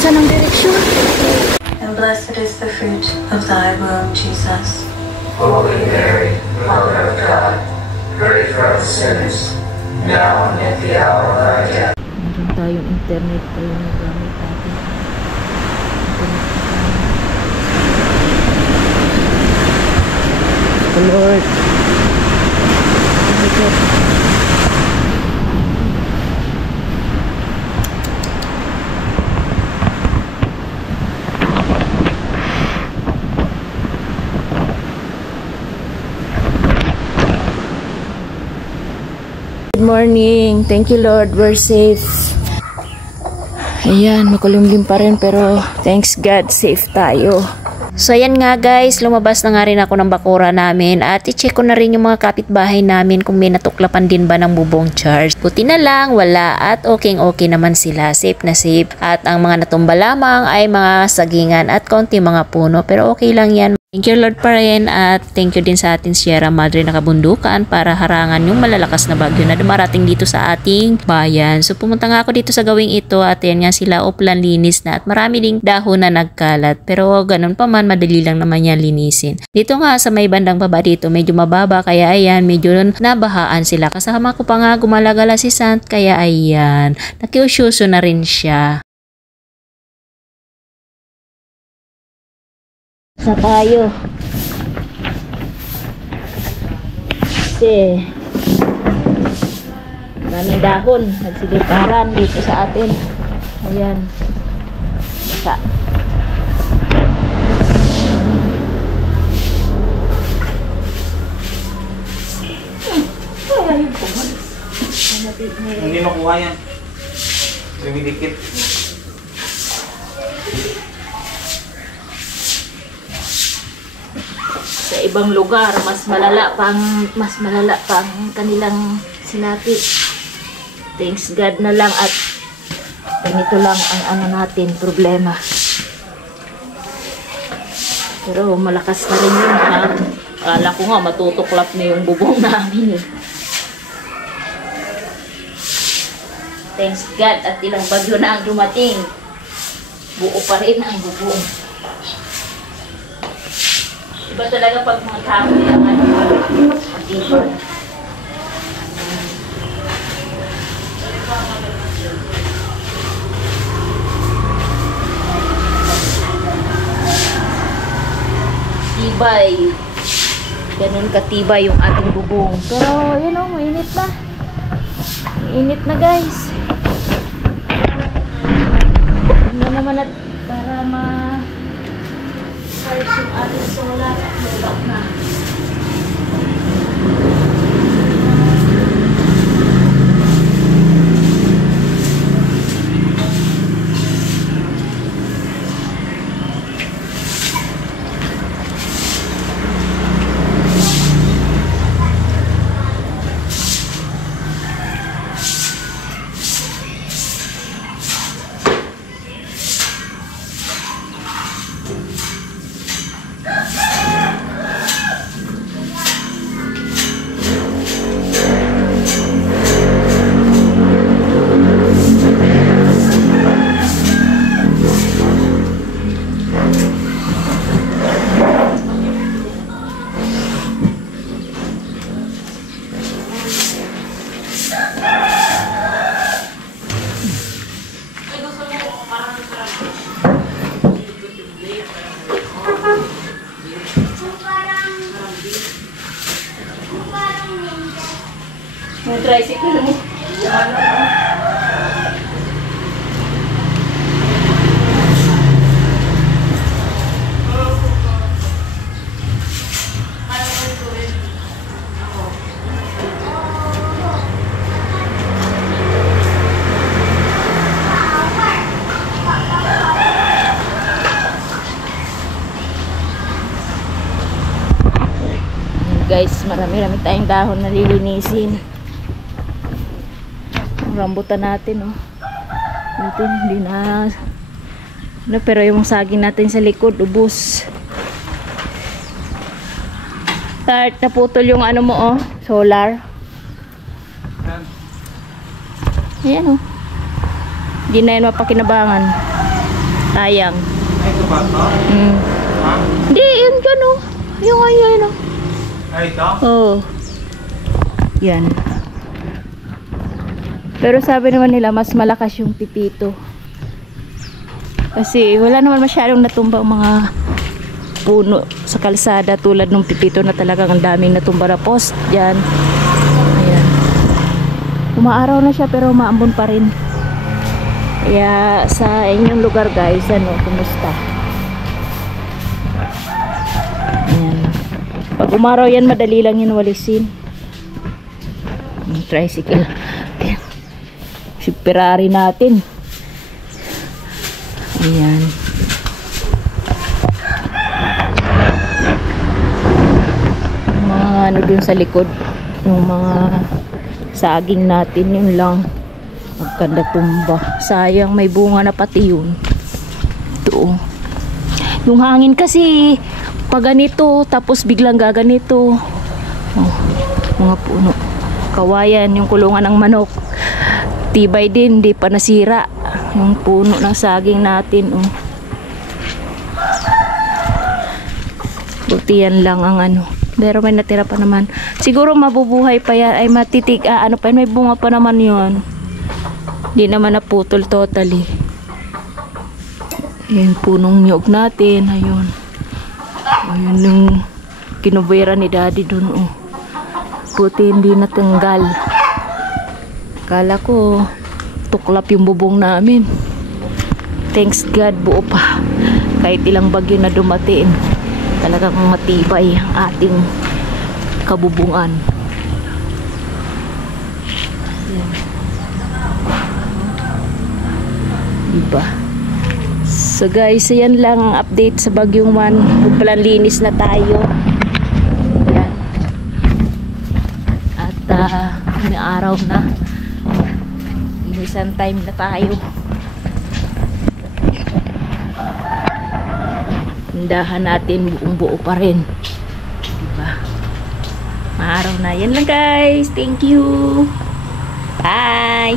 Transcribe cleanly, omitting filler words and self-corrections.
saan ng direksyon. And blessed is the fruit of thy womb, Jesus. Holy Mary, Mother of God, pray for us sinners, now and at the hour of our death. Meron tayong internet pa yung nagamit natin. Lord. Good morning. Thank you, Lord. We're safe. Ayan, makulimlim pa rin pero thanks God, safe tayo. So ayan nga guys, lumabas na nga rin ako ng bakura namin at i-check ko na rin yung mga kapitbahay namin kung may natuklapan din ba ng bubong charge. Buti na lang, wala at okay naman sila, safe na safe. At ang mga natumba lamang ay mga sagingan at konti mga puno pero okay lang yan. Thank you Lord pa rin at thank you din sa ating Sierra Madre na kabundukan para harangan yung malalakas na bagyo na dumarating dito sa ating bayan. So pumunta nga ako dito sa gawing ito at yan nga sila uplan linis na at marami ding dahon na nagkalat. Pero ganun pa man, madali lang naman yan linisin. Dito nga sa may bandang baba dito medyo mababa kaya ayan medyo nabahaan sila. Kasama ko pa nga gumalagala si Sant kaya ayan nakiusyuso na rin siya. Sa tayo kasi maraming dahon nagsiliparan dito sa atin. Ayan basa. Hindi makuha yan, dumidikit. Sa ibang lugar mas malala pang kanilang sinapit. Thanks God na lang at ganito lang ang ano natin problema. Pero malakas na rin yun ha. Akala ko nga matutuklap na yung bubong namin eh. Thanks God at ilang bagyo na ang dumating. Buo pa rin ang bubong. Iba talaga pag mga tao yung ano, dito. Tibay. Ganun katibay yung ating bubong. Pero, yun o, mainit na. Mainit na guys. Ano naman at para charge yung ating solar at mabak na. May tricycle mo. Guys, marami-rami tayong dahon na lilinisin. Rambutan natin, oh. Natin, hindi na. No, pero yung saging natin sa likod, ubos. Start, naputol yung ano mo, oh. Solar. Ayan, oh. Hindi na yan mapakinabangan. Sayang. Ay, ito ba ito? Ha? Hindi, yun dyan oh. Yung ayun oh. Ay, ito? Oo. Yan. Pero sabi naman nila, mas malakas yung pipito. Kasi wala naman masyadong natumba ang mga puno sa kalsada tulad ng pipito na talagang ang daming natumba na post. Yan. Ayan. Umaaraw na siya pero umaambon pa rin. Kaya sa inyong lugar guys, ano, kumusta? Ayan. Pag umaraw yan, madali lang yan walisin. Tricycle. Ayan. Si Ferrari natin. Ayan. Mga ano dun sa likod, yung mga saging natin, yun lang. Magkanda tumba. Sayang, may bunga na pati yun. Ito. Yung hangin kasi, pag ganito, tapos biglang gaganito. Oh, mga puno. Kawayan, yung kulungan ng manok. Tibay din, di pa nasira. Yung puno ng saging natin. Oh. Buti yan lang ang ano. Pero may natira pa naman. Siguro mabubuhay pa yan. Ay matitig. Ano pa, may bunga pa naman yun. Hindi naman naputol totally. Yan punong nyog natin. Ayun. Ayun yung kinubera ni daddy dun. Oh. Buti hindi natanggal. Kala ko tuklap yung bubong namin. Thanks God, buo pa. Kahit ilang bagyo na dumating, talagang matibay ang ating kabubungan. Diba? So guys, ayan lang ang update sa Bagyong Man. Magpalalinis na tayo. Ayan. At may araw na. Linisan time na tayo. Tindahan natin buong buo pa rin. Diba? Maaraw na. Yan lang guys. Thank you. Bye.